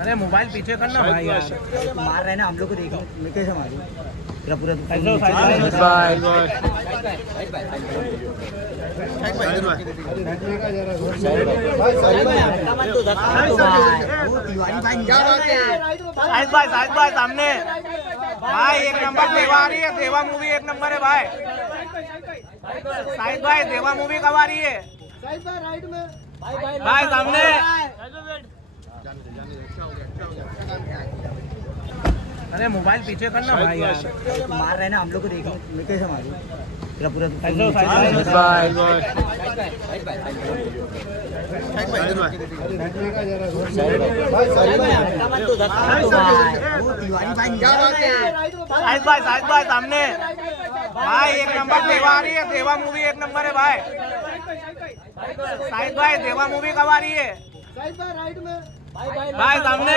अरे मोबाइल पीछे करना भाई यार, मार रहे हैं ना हम लोग को, देखो मैं कैसे मारूं पूरा पूरा साहिद भाई सामने भाई, एक नंबर देवा आ रही है, देवा मूवी एक नंबर है भाई। साहिद भाई देवा मूवी कब आ रही है? भाई सामने अरे मोबाइल पीछे करना भाई यार, मार रहे हैं ना हम लोग को, देखो मैं कैसे मारूं पूरा पूरा साहिद भाई सामने भाई, एक नंबर देवा आ रही है, देवा मूवी एक नंबर है भाई। साहिद भाई देवा मूवी कब आ रही है? भाई सामने